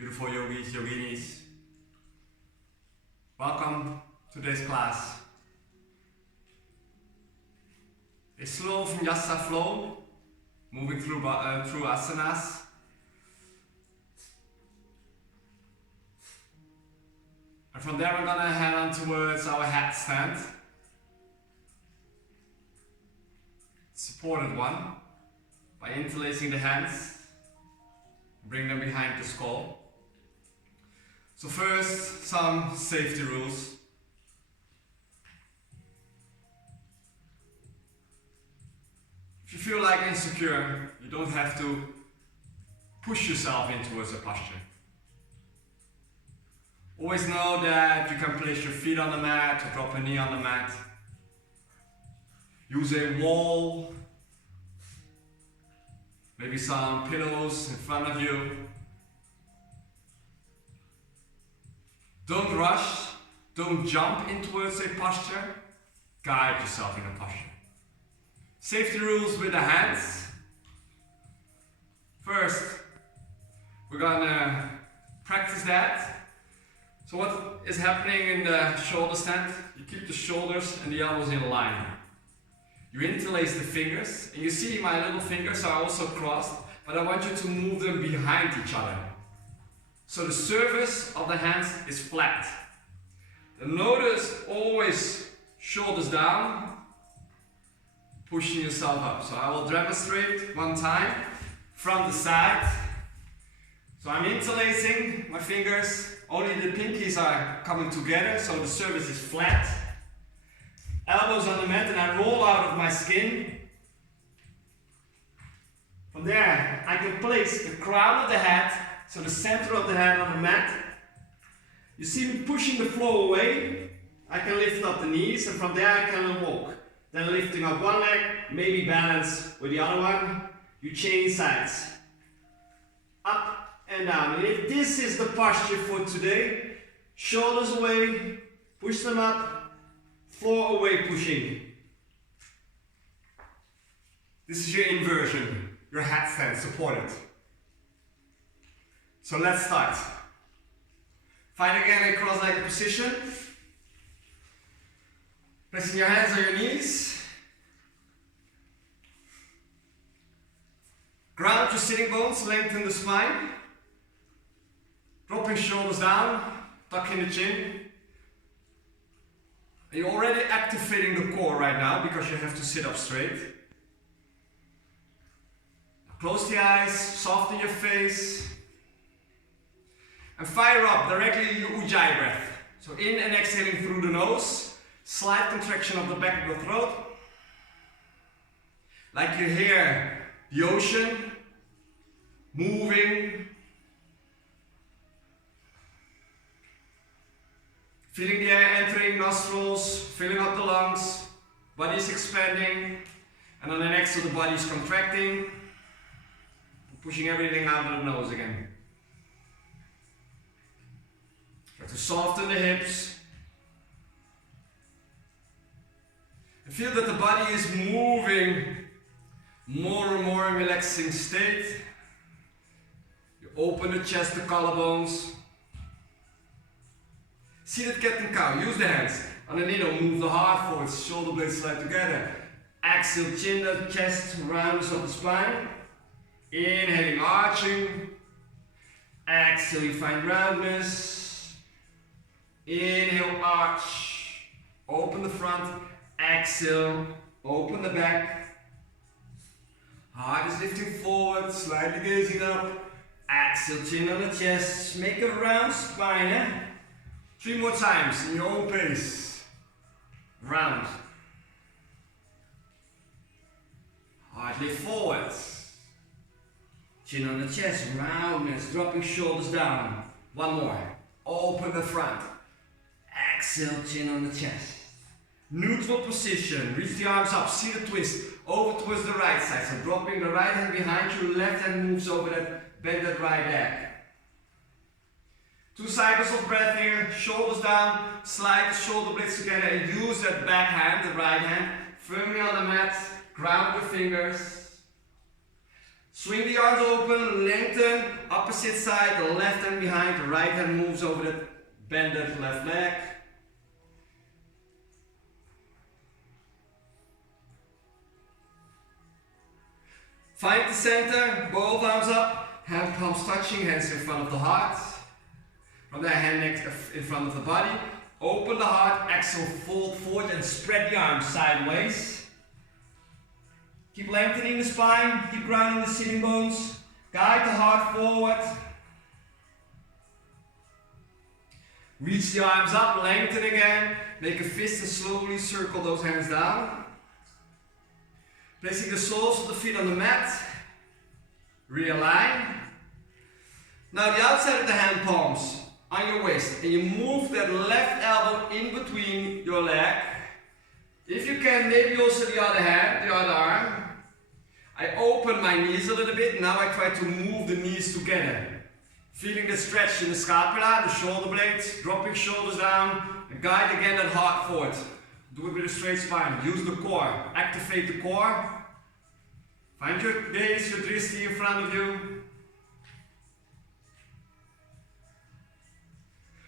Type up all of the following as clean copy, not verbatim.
beautiful yogis, yoginis. Welcome to today's class. A slow vinyasa flow, moving through asanas. And from there we're gonna head on towards our headstand. Supported one, by interlacing the hands, bring them behind the skull. So first, some safety rules. If you feel like insecure, you don't have to push yourself in towards a posture. Always know that you can place your feet on the mat or drop a knee on the mat. Use a wall, maybe some pillows in front of you. Don't rush, don't jump in towards a posture, guide yourself in a posture. Safety rules with the hands. First, we're gonna practice that. So what is happening in the shoulder stand? You keep the shoulders and the elbows in line. You interlace the fingers, and you see my little fingers are also crossed, but I want you to move them behind each other. So the surface of the hands is flat. And notice always shoulders down, pushing yourself up. So I will demonstrate one time from the side. So I'm interlacing my fingers, only the pinkies are coming together, so the surface is flat. Elbows on the mat, and I roll out of my skin. From there, I can place the crown of the head, so the center of the head on the mat. You see me pushing the floor away. I can lift up the knees, and from there I can walk. Then lifting up one leg, maybe balance with the other one. You change sides. Up and down. And if this is the posture for today, shoulders away, push them up, floor away pushing. This is your inversion, your headstand supported. So let's start. Find again a cross-legged position. Placing your hands on your knees. Ground your sitting bones, lengthen the spine. Dropping shoulders down, tucking the chin. You're already activating the core right now because you have to sit up straight. Close the eyes, soften your face. And fire up directly your Ujjayi breath. So in and exhaling through the nose. Slight contraction of the back of the throat. Like you hear the ocean moving. Feeling the air entering nostrils, filling up the lungs, body's expanding, and on the next to the body's contracting, pushing everything out of the nose again. Try to soften the hips. And feel that the body is moving more and more in relaxing state. You open the chest, the collarbones. Seated cat and cow, use the hands. On the needle, move the heart forward, shoulder blades slide together. Exhale, chin the chest, roundness of the spine. Inhaling, arching. Exhale, you find roundness. Inhale, arch. Open the front. Exhale, open the back. Heart is lifting forward, slightly gazing up. Exhale, chin on the chest. Make a round spine, eh? 3 more times in your own pace. Round. Heart lift forward. Chin on the chest, roundness, dropping shoulders down. One more. Open the front. Exhale, chin on the chest. Neutral position. Reach the arms up, seated twist. Over towards the right side. So dropping the right hand behind you, left hand moves over that, bend that right leg. 2 cycles of breath here, shoulders down, slide the shoulder blades together and use that back hand, the right hand, firmly on the mat, ground your fingers. Swing the arms open, lengthen, opposite side, the left hand behind, the right hand moves over the bended left leg. Find the center, both arms up, hand palms touching, hands in front of the heart. From there, hand next in front of the body. Open the heart, exhale, fold forward and spread the arms sideways. Keep lengthening the spine, keep grounding the sitting bones. Guide the heart forward. Reach the arms up, lengthen again. Make a fist and slowly circle those hands down. Placing the soles of the feet on the mat. Realign. Now the outside of the hand palms on your waist. And you move that left elbow in between your leg. If you can, maybe also the other hand, the other arm. I open my knees a little bit. Now I try to move the knees together. Feeling the stretch in the scapula, the shoulder blades, dropping shoulders down, and guide again that heart forward. Do it with a straight spine. Use the core. Activate the core. Find your gaze, your drishti in front of you.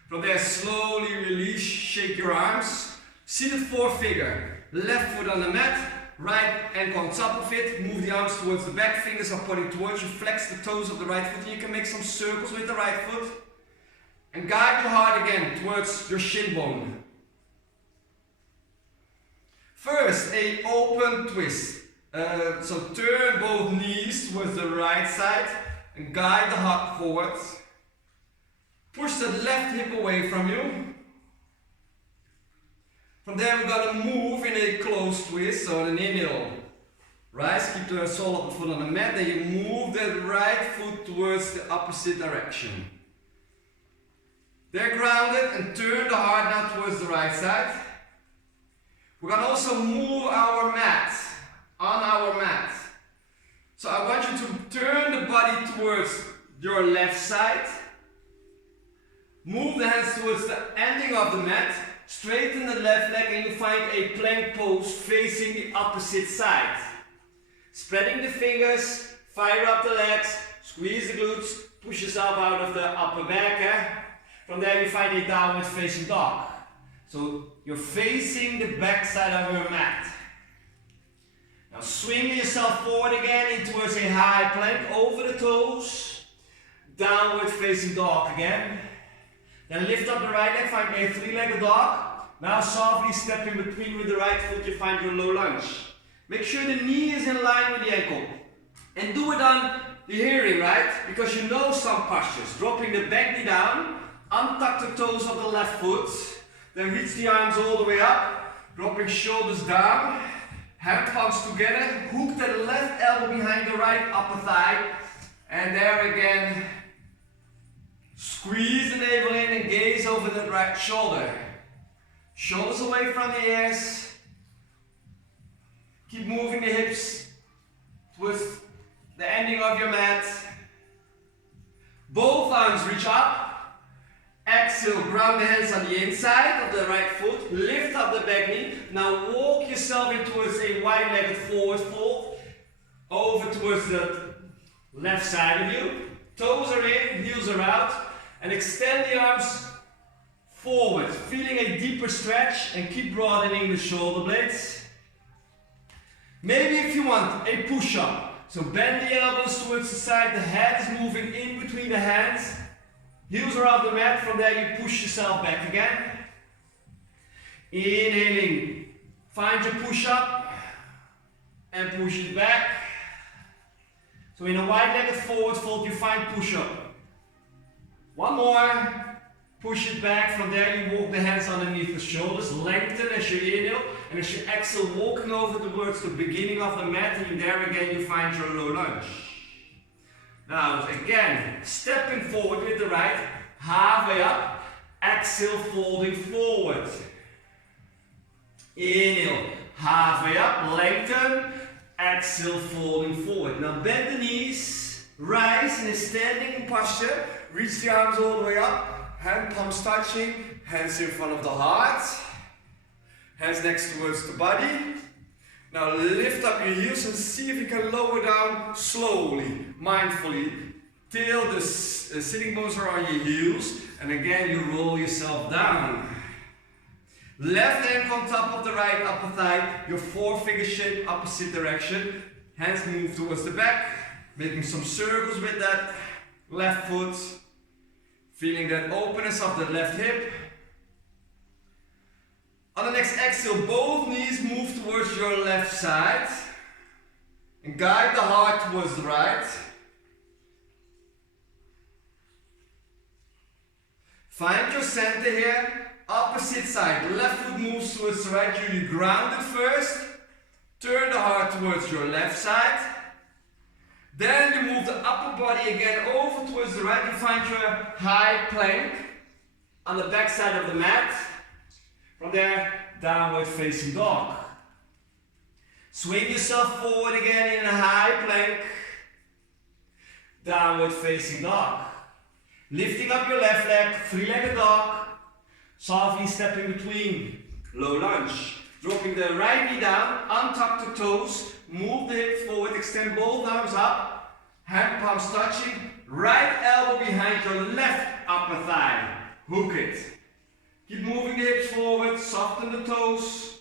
From there, slowly release, shake your arms. Seated four-figure. Left foot on the mat, right ankle on top of it. Move the arms towards the back, fingers are pointing towards you. Flex the toes of the right foot. You can make some circles with the right foot. And guide your heart again towards your shin bone. First, a open twist. So turn both knees towards the right side and guide the heart forward. Push the left hip away from you. From there we're going to move in a closed twist, so an inhale. Rise, keep the sole of the foot on the mat, then you move the right foot towards the opposite direction. They're grounded and turn the heart now towards the right side. We're going to also move our mat, on our mat. So I want you to turn the body towards your left side. Move the hands towards the ending of the mat. Straighten the left leg and you find a plank pose facing the opposite side. Spreading the fingers, fire up the legs, squeeze the glutes, push yourself out of the upper back. From there you find a downward facing dog. So you're facing the back side of your mat. Now swing yourself forward again in towards a high plank, over the toes. Downward facing dog again. Then lift up the right leg, find a three-legged dog. Now softly step in between with the right foot, you find your low lunge. Make sure the knee is in line with the ankle. And do it on the hearing, right? Because you know some postures. Dropping the back knee down, untuck the toes of the left foot. Then reach the arms all the way up. Dropping shoulders down. Hand palms together. Hook the left elbow behind the right upper thigh. And there again. Squeeze the navel in and gaze over the right shoulder. Shoulders away from the ears. Keep moving the hips towards the ending of your mat. Both arms reach up. Exhale, ground the hands on the inside of the right foot. Lift up the back knee. Now walk yourself in towards a wide-legged forward fold. Over towards the left side of you. Toes are in, heels are out. And extend the arms forward, feeling a deeper stretch and keep broadening the shoulder blades. Maybe if you want, a push-up. So bend the elbows towards the side, the head is moving in between the hands. Heels are off the mat, from there you push yourself back again. Inhaling, find your push-up and push it back. So in a wide-legged forward fold you find push-up. One more, push it back. From there you walk the hands underneath the shoulders, lengthen as you inhale, and as you exhale, walking over towards the beginning of the mat, and there again you find your low lunge. Now again, stepping forward with the right, halfway up, exhale, folding forward. Inhale, halfway up, lengthen, exhale, folding forward. Now bend the knees, rise in a standing posture. Reach the arms all the way up, hand palms touching, hands in front of the heart, hands next towards the body. Now lift up your heels and see if you can lower down slowly, mindfully, till the sitting bones are on your heels, and again you roll yourself down. Left hand on top of the right upper thigh, your four-finger shape, opposite direction. Hands move towards the back, making some circles with that left foot. Feeling that openness of the left hip. On the next exhale, both knees move towards your left side. And guide the heart towards the right. Find your center here. Opposite side, left foot moves towards the right, you ground it first, turn the heart towards your left side, then you move the upper body again over towards the right, you find your high plank on the back side of the mat, from there, downward facing dog. Swing yourself forward again in a high plank, downward facing dog. Lifting up your left leg, three-legged dog. Softly stepping between, low lunge. Dropping the right knee down, untuck the toes, move the hips forward, extend both arms up, hand palms touching, right elbow behind your left upper thigh, hook it. Keep moving the hips forward, soften the toes.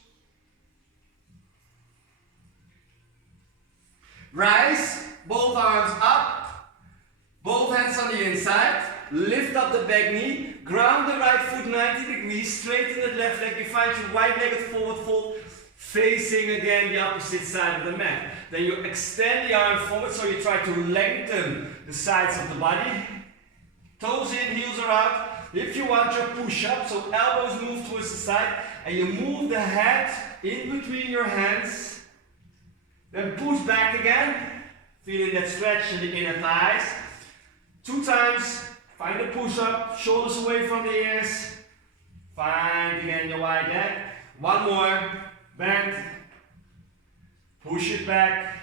Rise, both arms up, both hands on the inside. Lift up the back knee, ground the right foot 90 degrees, straighten the left leg, you find your right-legged forward fold, facing again the opposite side of the mat. Then you extend the arm forward, so you try to lengthen the sides of the body. Toes in, heels are out. If you want your push-up, so elbows move towards the side, and you move the head in between your hands. Then push back again, feeling that stretch in the inner thighs. 2 times. Find the push-up, shoulders away from the ears. Find again your wide leg. 1 more, bend. Push it back.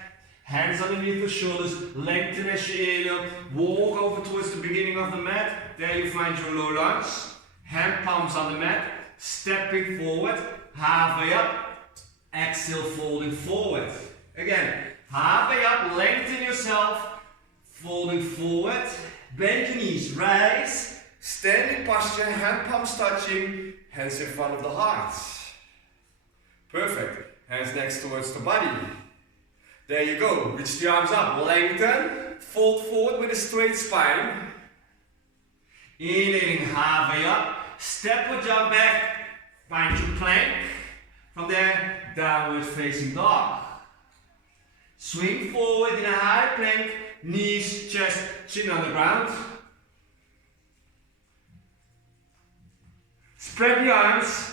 Hands underneath the shoulders, lengthen as you inhale. Walk over towards the beginning of the mat. There you find your low lunge. Hand palms on the mat. Stepping forward, halfway up. Exhale, folding forward. Again, halfway up, lengthen yourself. Folding forward. Bend your knees, rise, standing posture, hand palms touching, hands in front of the heart. Perfect. Hands next towards the body. There you go. Reach the arms up, lengthen, fold forward with a straight spine. Inhaling halfway up, step or jump back, find your plank. From there, downward facing dog. Swing forward in a high plank. Knees, chest, chin on the ground. Spread the arms,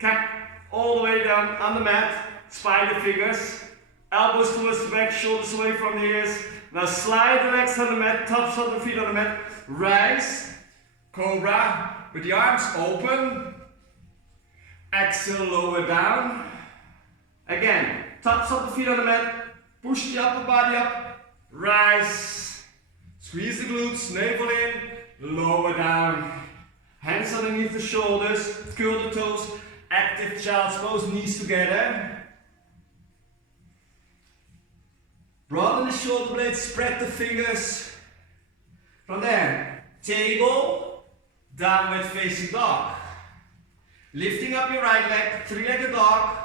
cap all the way down on the mat, spider fingers, elbows towards the back, shoulders away from the ears. Now slide the legs on the mat, tops of the feet on the mat, rise, cobra, with the arms open, exhale, lower down. Again, tops of the feet on the mat, push the upper body up, rise, squeeze the glutes, navel in, lower down, hands underneath the shoulders, curl the toes, active child's pose, knees together. Broaden the shoulder blades, spread the fingers. From there, table, downward facing dog. Lifting up your right leg, three-legged dog.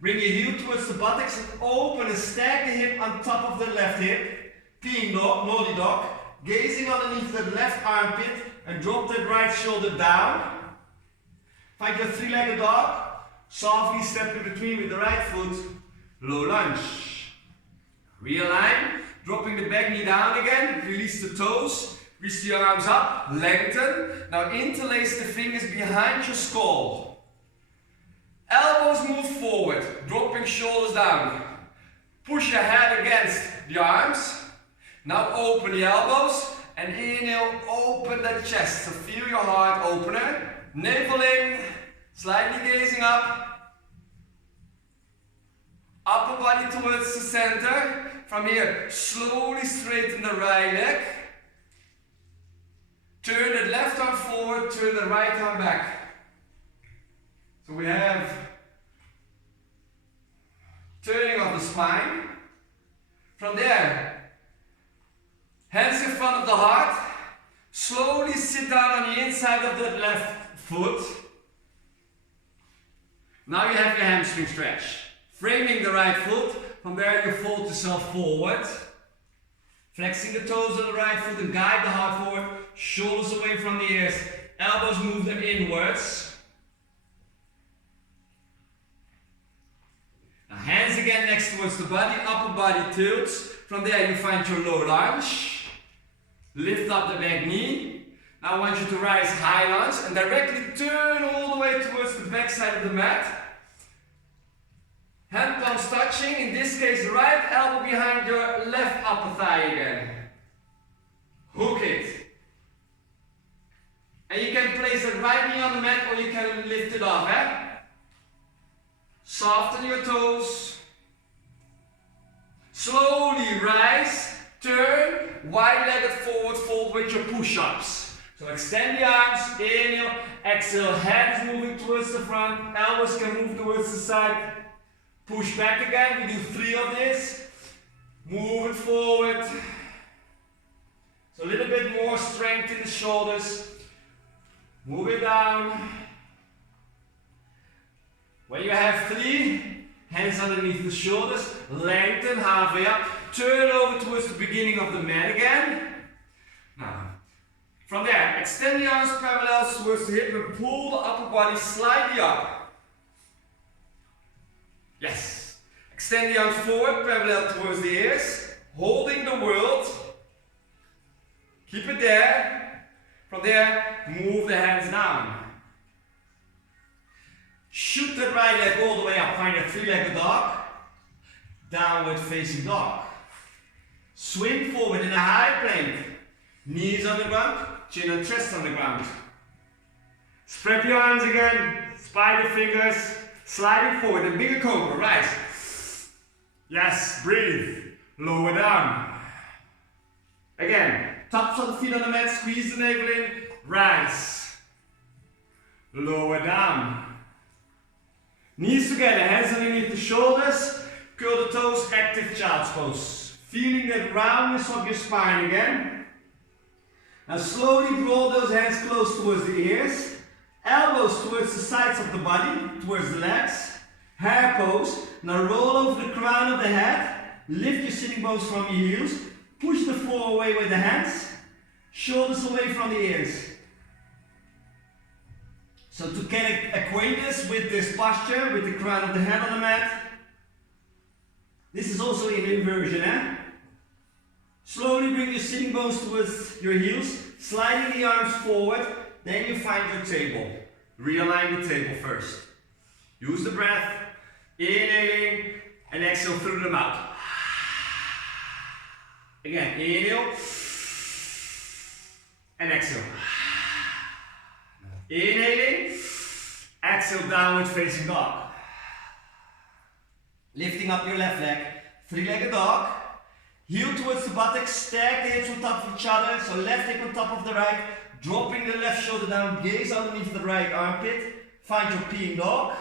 Bring your heel towards the buttocks and open and stack the hip on top of the left hip. Peeing dog, naughty dog. Gazing underneath the left armpit and drop that right shoulder down. Find your three-legged dog. Softly step in between with the right foot. Low lunge. Realign. Dropping the back knee down again. Release the toes. Reach the arms up. Lengthen. Now interlace the fingers behind your skull. Elbows move forward, dropping shoulders down. Push your head against the arms. Now open the elbows and inhale, open the chest. So feel your heart opener. Navel in, slightly gazing up. Upper body towards the center. From here, slowly straighten the right leg. Turn the left arm forward, turn the right arm back. So we have turning of the spine. From there, hands in front of the heart. Slowly sit down on the inside of the left foot. Now you have your hamstring stretch. Framing the right foot. From there you fold yourself forward. Flexing the toes of the right foot and guide the heart forward. Shoulders away from the ears. Elbows move them inwards. Now hands again next towards the body. Upper body tilts. From there you find your low lunge. Lift up the back knee. Now I want you to rise high lunge and directly turn all the way towards the back side of the mat. Hand palms touching, in this case right elbow behind your left upper thigh again. Hook it. And you can place the right knee on the mat or you can lift it off. Soften your toes. Slowly rise, turn, wide-legged forward fold with your push-ups. So extend the arms, inhale, exhale, hands moving towards the front, elbows can move towards the side. Push back again, we do 3 of this. Move it forward. So a little bit more strength in the shoulders. Move it down. When you have 3, hands underneath the shoulders, lengthen halfway up, turn over towards the beginning of the mat again. Now, from there, extend the arms parallel towards the hip and pull the upper body slightly up. Yes. Extend the arms forward, parallel towards the ears, holding the world. Keep it there. From there, move the hands down. Shoot that right leg all the way up. Find a 3-legged dog. Downward facing dog. Swing forward in a high plank. Knees on the ground, chin and chest on the ground. Spread your arms again. Spider fingers. Sliding forward. A bigger cobra. Rise. Yes, breathe. Lower down. Again. Tops of the feet on the mat. Squeeze the navel in. Rise. Lower down. Knees together, hands underneath the shoulders, curl the toes, active child's pose. Feeling that roundness of your spine again. Now slowly draw those hands close towards the ears, elbows towards the sides of the body, towards the legs, hair pose. Now roll over the crown of the head, lift your sitting bones from your heels, push the floor away with the hands, shoulders away from the ears. So to get acquainted with this posture, with the crown of the head on the mat, this is also in inversion. Slowly bring your sitting bones towards your heels, sliding the arms forward, then you find your table. Realign the table first. Use the breath, inhaling and exhale through the mouth. Again, inhale and exhale. Inhaling, exhale, downward facing dog. Lifting up your left leg, 3-legged dog. Heel towards the buttocks, stack the hips on top of each other, so left hip on top of the right, dropping the left shoulder down, gaze underneath the right armpit. Find your peeing dog.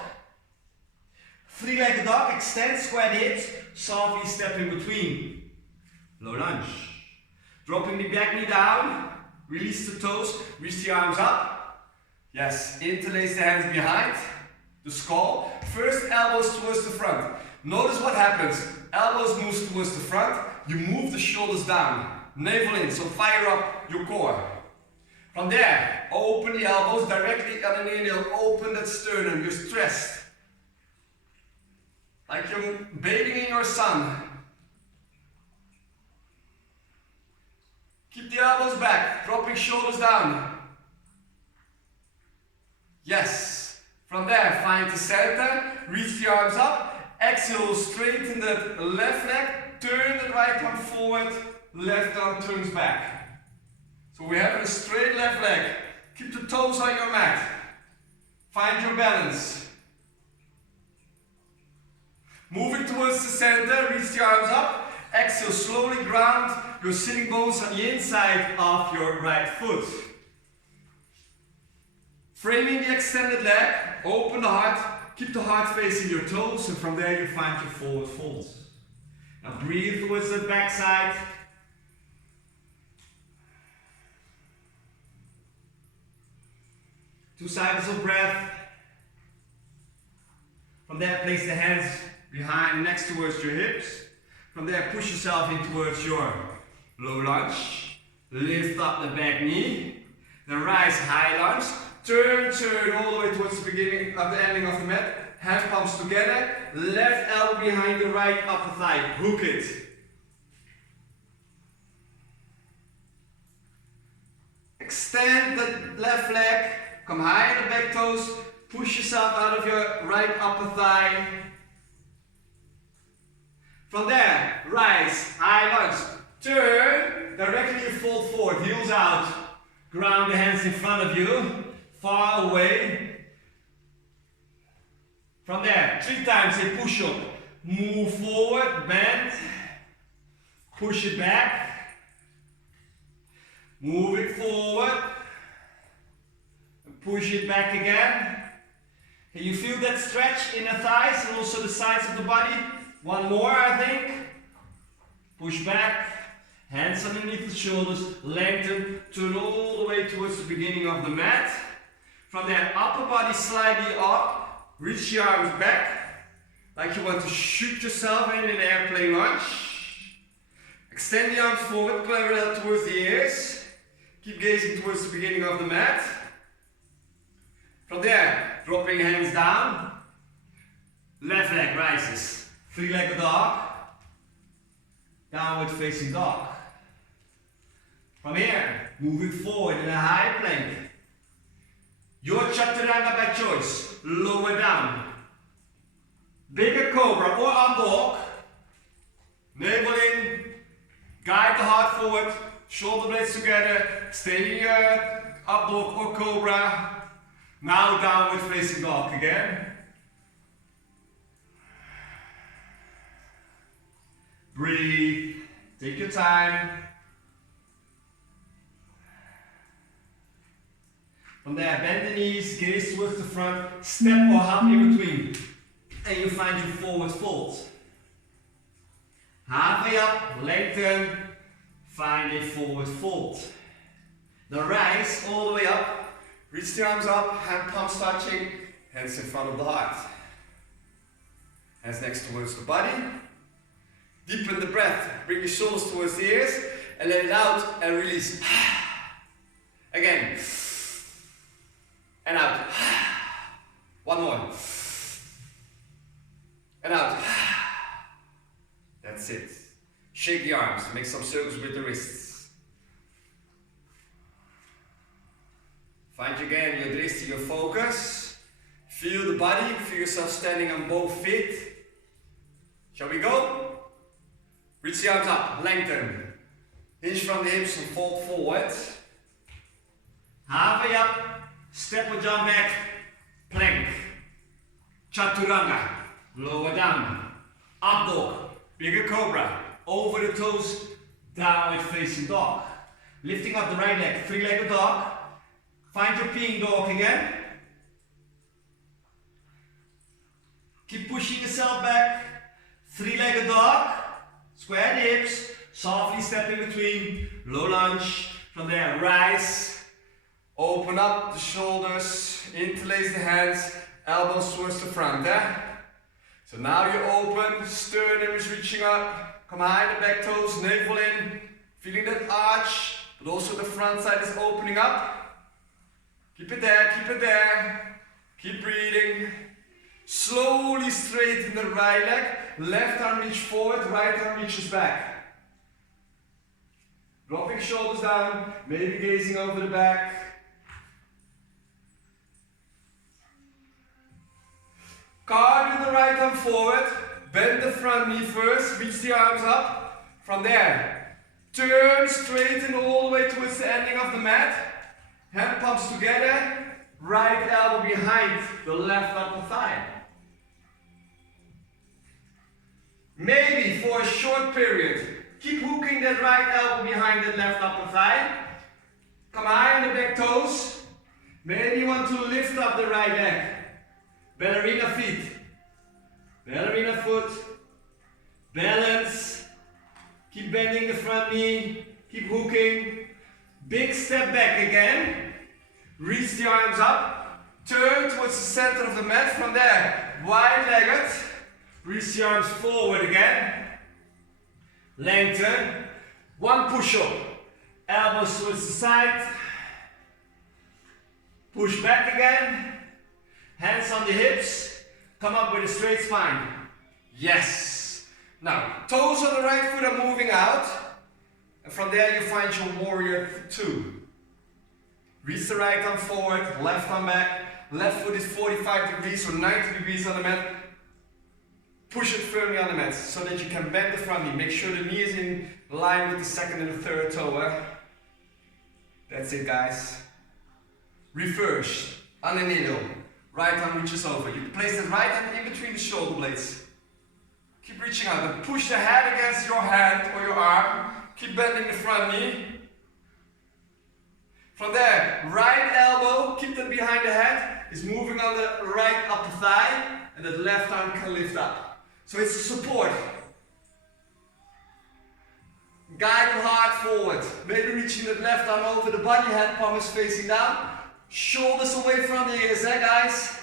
3-legged dog, extend, square the hips, softly step in between. Low lunge. Dropping the back knee down, release the toes, reach the arms up. Yes, interlace the hands behind the skull. First, elbows towards the front. Notice what happens. Elbows move towards the front. You move the shoulders down. Navel in, so fire up your core. From there, open the elbows directly on an inhale. Open that sternum. You're stressed. Like you're bathing in your sun. Keep the elbows back. Dropping shoulders down. Yes. From there, find the center, reach the arms up, exhale, straighten the left leg, turn the right arm forward, left arm turns back. So we have a straight left leg. Keep the toes on your mat. Find your balance. Moving towards the center, reach the arms up, exhale, slowly ground your sitting bones on the inside of your right foot. Framing the extended leg, open the heart, keep the heart facing your toes, and from there you find your forward fold. Now breathe towards the back side. Two cycles of breath. From there, place the hands behind, next towards your hips. From there, push yourself in towards your low lunge. Lift up the back knee. Then rise, high lunge. Turn all the way towards the beginning of the ending of the mat. Hand palms together. Left elbow behind the right upper thigh. Hook it. Extend the left leg. Come high on the back toes. Push yourself out of your right upper thigh. From there, rise, high lunge. Turn, directly you fold forward, heels out. Ground the hands in front of you, far away. From there, 3 times a push up. Move forward, bend. Push it back. Move it forward. Push it back again. Can you feel that stretch in the thighs and also the sides of the body? One more, I think. Push back. Hands underneath the shoulders. Lengthen. Turn all the way towards the beginning of the mat. From there, upper body slightly up. Reach your arms back. Like you want to shoot yourself in an airplane lunge. Extend the arms forward, parallel towards the ears. Keep gazing towards the beginning of the mat. From there, dropping hands down. Left leg rises. 3-legged dog. Downward facing dog. From here, moving forward in a high plank. Your chaturanga by choice. Lower down. Bigger cobra or up dog. Navel in. Guide the heart forward. Shoulder blades together. Stay in your up dog or cobra. Now downward facing dog again. Breathe. Take your time. From there, bend the knees, gaze towards the front, step or hop in between. And you find your forward fold. Halfway up, lengthen, find a forward fold. Then rise all the way up. Reach the arms up, hand palms touching, hands in front of the heart. Hands next towards the body. Deepen the breath, bring your shoulders towards the ears, and let it out and release. Again. And out. One more. And out. That's it. Shake the arms, make some circles with the wrists. Find again your drishti, your focus. Feel the body, feel yourself standing on both feet. Shall we go? Reach the arms up, lengthen. Hinge from the hips and fold forward. Halfway up, step or jump back, plank. Chaturanga, lower down. Up dog, bigger cobra. Over the toes, downward facing dog. Lifting up the right leg, 3-legged dog. Find your peeing dog again. Keep pushing yourself back. 3-legged dog. Square the hips. Softly step in between. Low lunge. From there, rise. Open up the shoulders. Interlace the hands. Elbows towards the front. So now you're open. Sternum is reaching up. Come high the back toes. Navel in. Feeling that arch. But also the front side is opening up. Keep it there, keep it there. Keep breathing. Slowly straighten the right leg. Left arm reach forward, right arm reaches back. Dropping shoulders down, maybe gazing over the back. Carve the right arm forward. Bend the front knee first, reach the arms up. From there, turn, straighten all the way towards the ending of the mat. Hand palms together, right elbow behind the left upper thigh. Maybe for a short period, keep hooking that right elbow behind that left upper thigh. Come high on the back toes. Maybe you want to lift up the right leg. ballerina feet, ballerina foot, balance, keep bending the front knee, keep hooking, big step back again, reach the arms up, turn towards the center of the mat, from there, wide-legged, reach the arms forward again, lengthen, one push-up, elbows towards the side, push back again, hands on the hips, come up with a straight spine. Yes. Now, toes on the right foot are moving out, and from there you find your warrior 2. Reach the right arm forward, left arm back, left foot is 45 degrees or 90 degrees on the mat. Push it firmly on the mat so that you can bend the front knee. Make sure the knee is in line with the second and the third toe. That's it, guys. Reverse, on a needle. Right arm reaches over. You place the right hand in between the shoulder blades. Keep reaching out and push the head against your hand or your arm. Keep bending the front knee. From there, right elbow, keep that behind the head, is moving on the right upper thigh, and that left arm can lift up. So it's a support. Guide the heart forward. Maybe reaching that left arm over the body, head palm is facing down. Shoulders away from the ears, guys?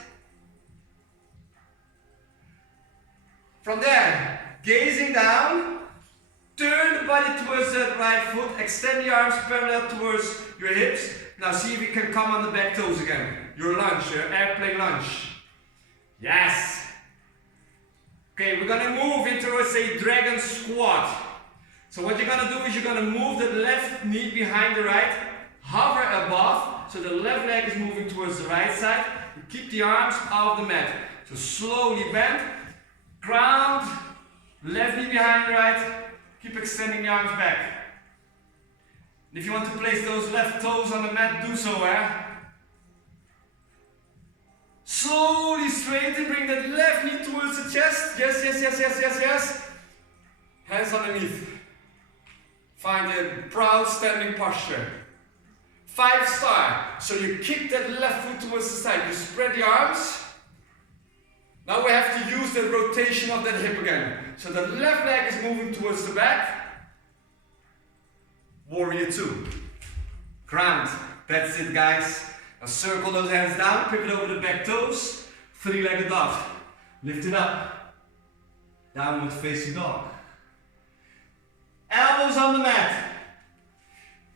From there, gazing down, turn the body towards that right foot, extend the arms parallel towards your hips. Now see if you can come on the back toes again. Your lunge, your airplane lunge. Yes. Okay, we're gonna move into a dragon squat. So what you're gonna do is you're gonna move the left knee behind the right, hover above, so the left leg is moving towards the right side. You keep the arms off the mat. So slowly bend, ground, left knee behind the right, keep extending the arms back. And if you want to place those left toes on the mat, do so. Slowly straighten, bring that left knee towards the chest. Yes, yes, yes, yes, yes, yes. Hands underneath. Find a proud standing posture. 5-star. So you kick that left foot towards the side. You spread the arms. Now we have to use the rotation of that hip again. So the left leg is moving towards the back. Warrior 2. Ground. That's it, guys. Now circle those hands down, pivot over the back toes. 3-legged dog. Lift it up. Downward facing dog. Elbows on the mat.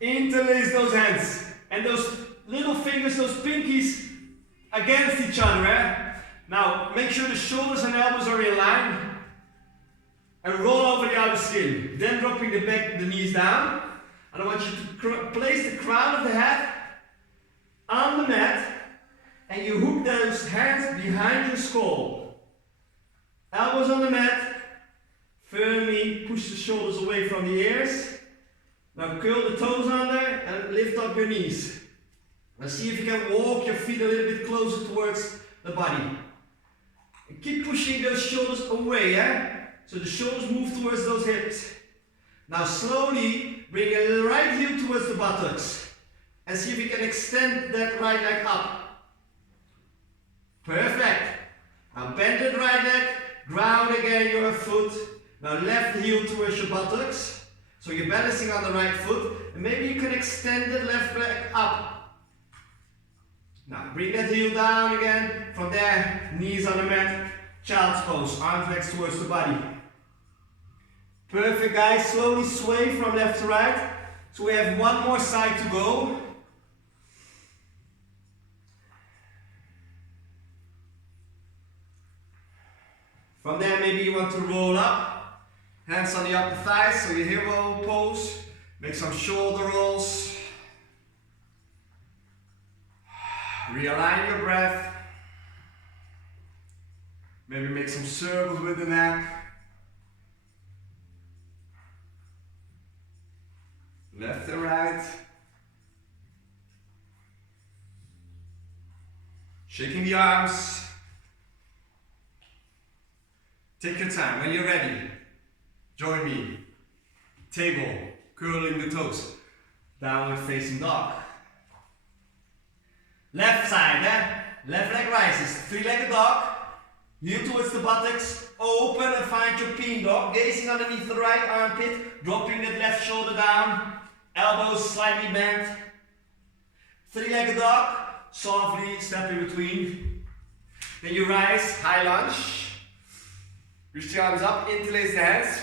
Interlace those hands. And those little fingers, those pinkies, against each other. Now, make sure the shoulders and elbows are in line. And roll over the outer skin. Then dropping the knees down. And I want you to place the crown of the head on the mat. And you hook those hands behind your skull. Elbows on the mat. Firmly push the shoulders away from the ears. Now curl the toes under and lift up your knees. Now see if you can walk your feet a little bit closer towards the body. And keep pushing those shoulders away, so the shoulders move towards those hips. Now slowly bring the right heel towards the buttocks. And see if you can extend that right leg up. Perfect. Now bend that right leg, ground again your foot. Now left heel towards your buttocks. So you're balancing on the right foot, and maybe you can extend the left leg up. Now bring that heel down again. From there, knees on the mat, child's pose, arms next towards the body. Perfect, guys. Slowly sway from left to right. So we have one more side to go. From there, maybe you want to roll up. Hands on the upper thighs, so your hero pose. Make some shoulder rolls. Realign your breath. Maybe make some circles with the neck. Left and right. Shaking the arms. Take your time. When you're ready, join me. Table, curling the toes. Downward facing dog. Left side, Left leg rises. Three-legged dog. Heel towards the buttocks. Open and find your peen dog. Gazing underneath the right armpit. Dropping that left shoulder down. Elbows slightly bent. Three-legged dog. Softly step in between. Then you rise. High lunge. Reach the arms up. Interlace the hands.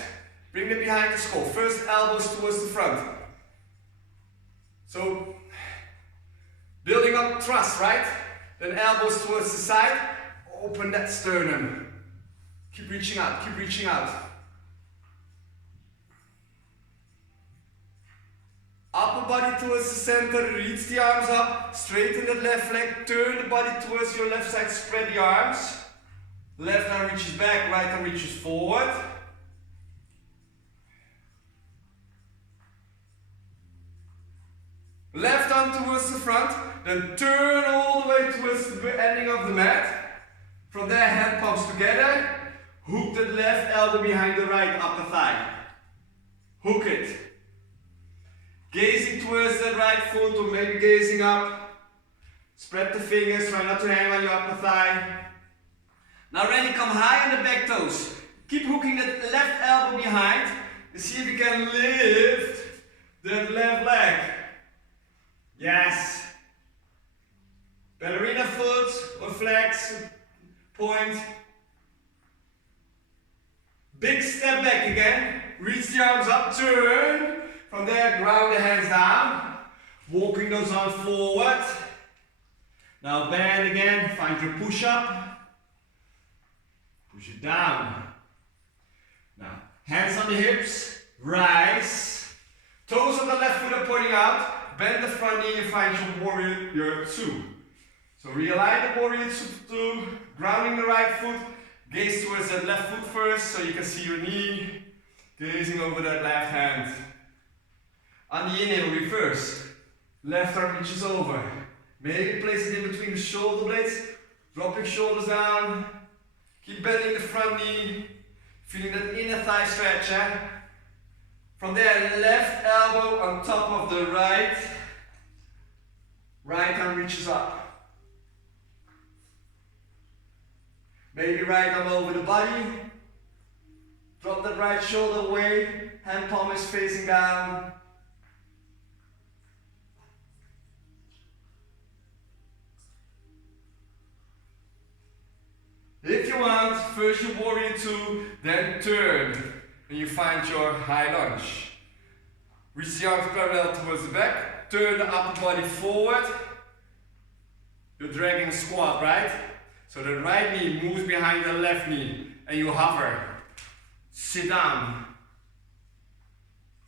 Bring them behind the skull. First elbows towards the front. So, building up thrust, right? Then elbows towards the side. Open that sternum. Keep reaching out, keep reaching out. Upper body towards the center, reach the arms up, straighten that left leg, turn the body towards your left side, spread the arms. Left arm reaches back, right arm reaches forward. Left arm towards the front, then turn all the way towards the ending of the mat. From there, hand palms together. Hook that left elbow behind the right upper thigh. Hook it. Gazing towards that right foot or maybe gazing up. Spread the fingers, try not to hang on your upper thigh. Now ready, come high on the back toes. Keep hooking that left elbow behind and see if you can lift that left leg. Yes. Ballerina foot or flex, point. Big step back again. Reach the arms up, turn. From there, ground the hands down. Walking those arms forward. Now bend again, find your push up. Push it down. Now, hands on the hips, rise. Toes on the left foot are pointing out. Bend the front knee and find your warrior two. So realign the warrior two, grounding the right foot. Gaze towards that left foot first so you can see your knee. Gazing over that left hand. On the inhale, reverse. Left arm reaches over. Maybe place it in between the shoulder blades. Drop your shoulders down. Keep bending the front knee. Feeling that inner thigh stretch. From there, left elbow on top of the right. Right arm reaches up. Maybe right arm over the body. Drop that right shoulder away. Hand palm is facing down. If you want, first you warrior two, then turn. And you find your high lunge. Reach the arms parallel towards the back. Turn the upper body forward. You're dragging a squat, right? So the right knee moves behind the left knee. And you hover. Sit down.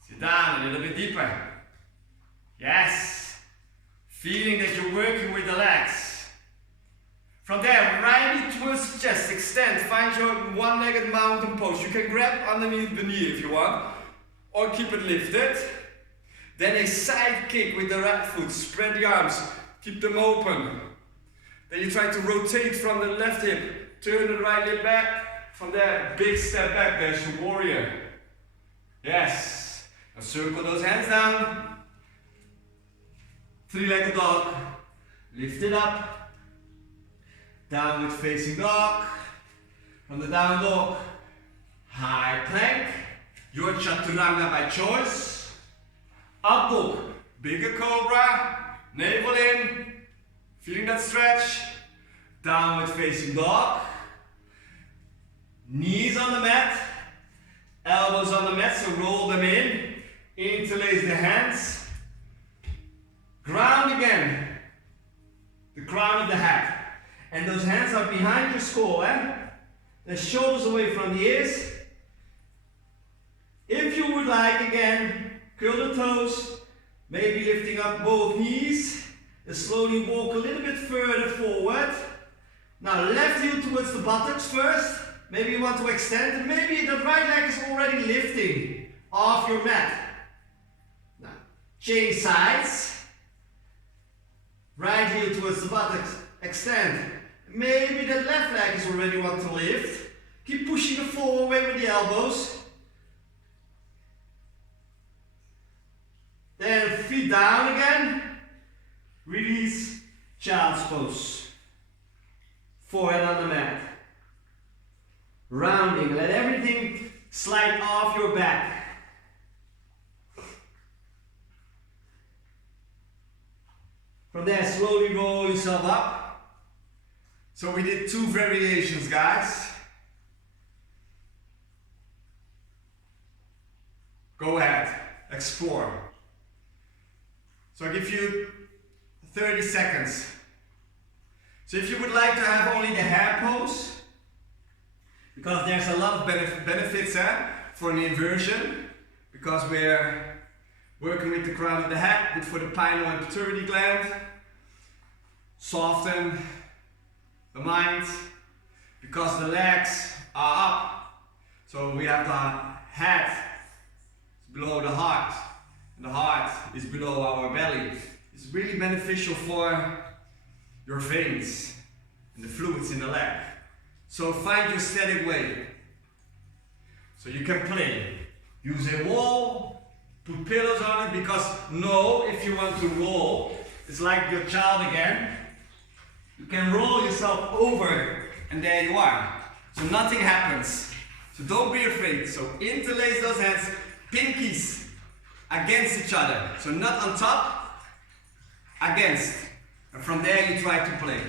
Sit down a little bit deeper. Yes. Feeling that you're working with the legs. From there, right knee towards the chest, extend, find your one-legged mountain pose. You can grab underneath the knee if you want, or keep it lifted. Then a side kick with the right foot, spread the arms, keep them open. Then you try to rotate from the left hip, turn the right leg back. From there, big step back, there's your warrior. Yes. Now circle those hands down. Three-legged dog, lift it up. Downward facing dog. From the down dog, high plank. Your chaturanga by choice. Up dog, bigger cobra. Navel in. Feeling that stretch. Downward facing dog. Knees on the mat. Elbows on the mat, so roll them in. Interlace the hands. Ground again. The crown of the hat. And those hands are behind your skull, The shoulders away from the ears. If you would like, again, curl the toes, maybe lifting up both knees, and slowly walk a little bit further forward. Now left heel towards the buttocks first. Maybe you want to extend, and maybe the right leg is already lifting off your mat. Now, change sides. Right heel towards the buttocks, extend. Maybe that left leg is already want to lift. Keep pushing the floor away with the elbows. Then feet down again. Release, child's pose. forehead on the mat. Rounding, let everything slide off your back. From there, slowly roll yourself up. So we did 2 variations, guys. Go ahead, explore. So I give you 30 seconds. So if you would like to have only the hair pose, because there's a lot of benefits for an inversion, because we're working with the crown of the head, good for the pineal and pituitary gland, soften the mind, because the legs are up, so we have the head below the heart, and the heart is below our belly. It's really beneficial for your veins and the fluids in the leg. So find your static way. So you can play. Use a wall, put pillows on it, because if you want to roll, it's like your child again. You can roll yourself over and there you are. So nothing happens. So don't be afraid. So interlace those hands, pinkies against each other. So not on top, against. And from there you try to play.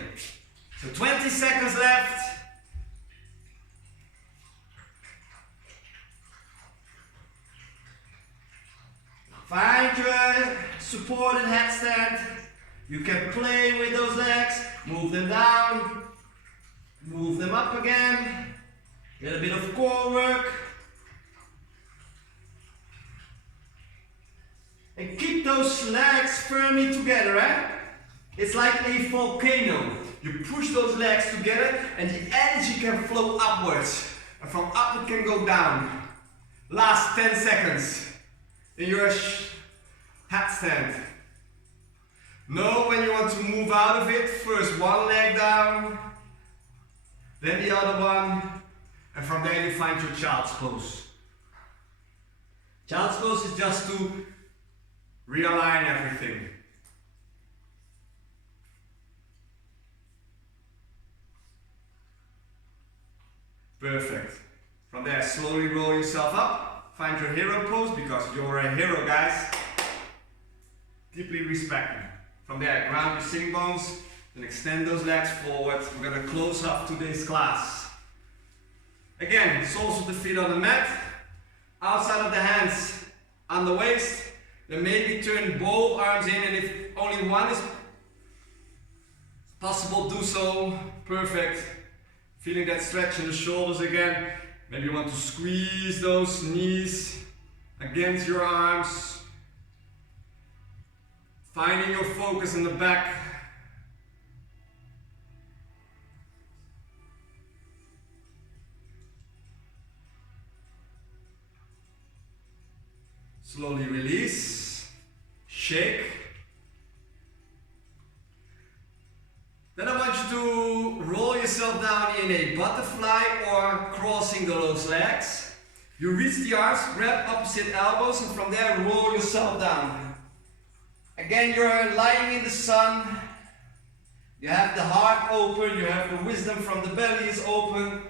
So 20 seconds left. Find your supported headstand. You can play with those legs, move them down, move them up again. Get a bit of core work. And keep those legs firmly together, It's like a volcano. You push those legs together and the energy can flow upwards. And from up it can go down. Last 10 seconds in your headstand. Know when you want to move out of it. First one leg down, then the other one, and from there you find your child's pose. Child's pose is just to realign everything. Perfect. From there, slowly roll yourself up. Find your hero pose, because you're a hero, guys. Deeply respect me. From there, ground your sitting bones, and extend those legs forward. We're going to close up today's class. Again, soles of the feet on the mat, outside of the hands on the waist. Then maybe turn both arms in, and if only one is possible, do so. Perfect. Feeling that stretch in the shoulders again. Maybe you want to squeeze those knees against your arms. Finding your focus in the back. Slowly release, shake. Then I want you to roll yourself down in a butterfly or crossing those legs. You reach the arms, grab opposite elbows, and from there roll yourself down. Again, you're lying in the sun. You have the heart open, you have the wisdom from the belly is open,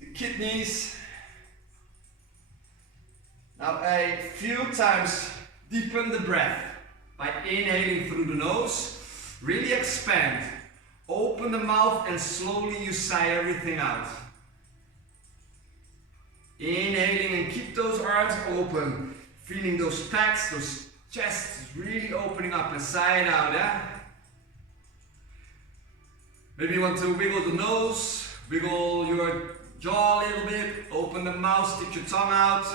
the kidneys. Now a few times deepen the breath by inhaling through the nose. Really expand. Open the mouth and slowly you sigh everything out. Inhaling and keep those arms open. Feeling those pecs, those chests really opening up and sigh it out. Maybe you want to wiggle the nose, wiggle your jaw a little bit, open the mouth, stick your tongue out.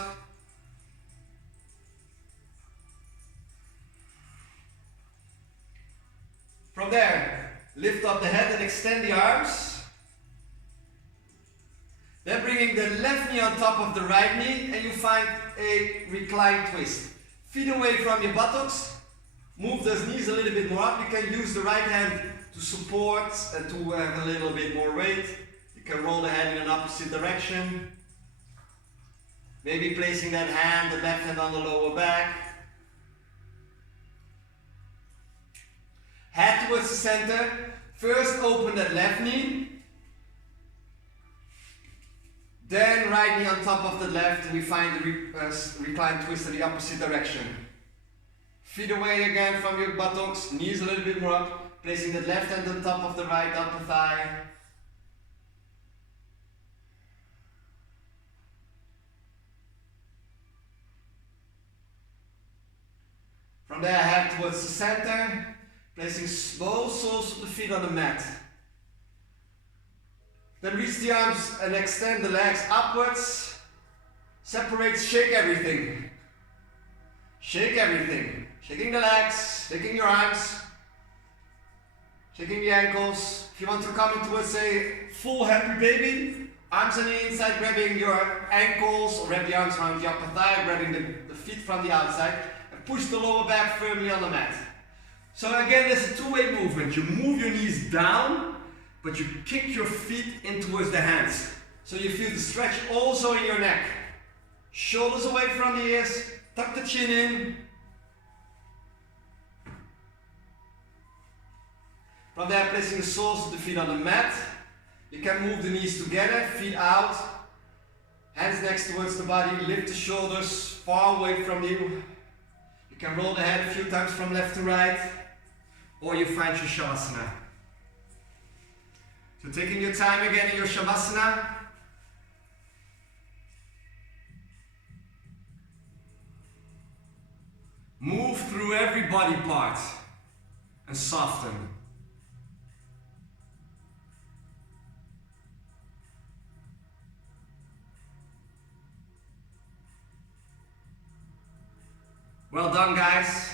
From there, lift up the head and extend the arms. Then bringing the left knee on top of the right knee, and you find a recline twist. Feet away from your buttocks. Move those knees a little bit more up. You can use the right hand to support and to have a little bit more weight. You can roll the head in an opposite direction. Maybe placing that hand, the left hand on the lower back. Head towards the center. First open that left knee. Then right knee on top of the left, and we find the recline twist in the opposite direction. Feet away again from your buttocks, knees a little bit more up, placing the left hand on top of the right upper thigh. From there, head towards the center, placing both soles of the feet on the mat. Then reach the arms and extend the legs upwards. Separate, shake everything. Shake everything. Shaking the legs, shaking your arms, shaking the ankles. If you want to come into a full happy baby, arms on the inside, grabbing your ankles, or wrap the arms around the upper thigh, grabbing the feet from the outside, and push the lower back firmly on the mat. So again, there's a two-way movement. You move your knees down, but you kick your feet in towards the hands. So you feel the stretch also in your neck. Shoulders away from the ears, tuck the chin in. From there, placing the soles of the feet on the mat. You can move the knees together, feet out, hands next towards the body, lift the shoulders far away from you. You can roll the head a few times from left to right, or you find your Shavasana. So taking your time again in your Shavasana. Move through every body part and soften. Well done, guys.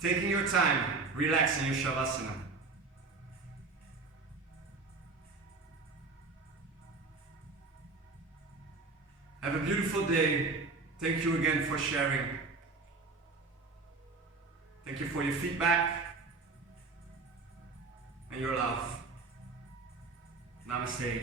Taking your time, relaxing your Shavasana. Have a beautiful day. Thank you again for sharing. Thank you for your feedback and your love. Namaste.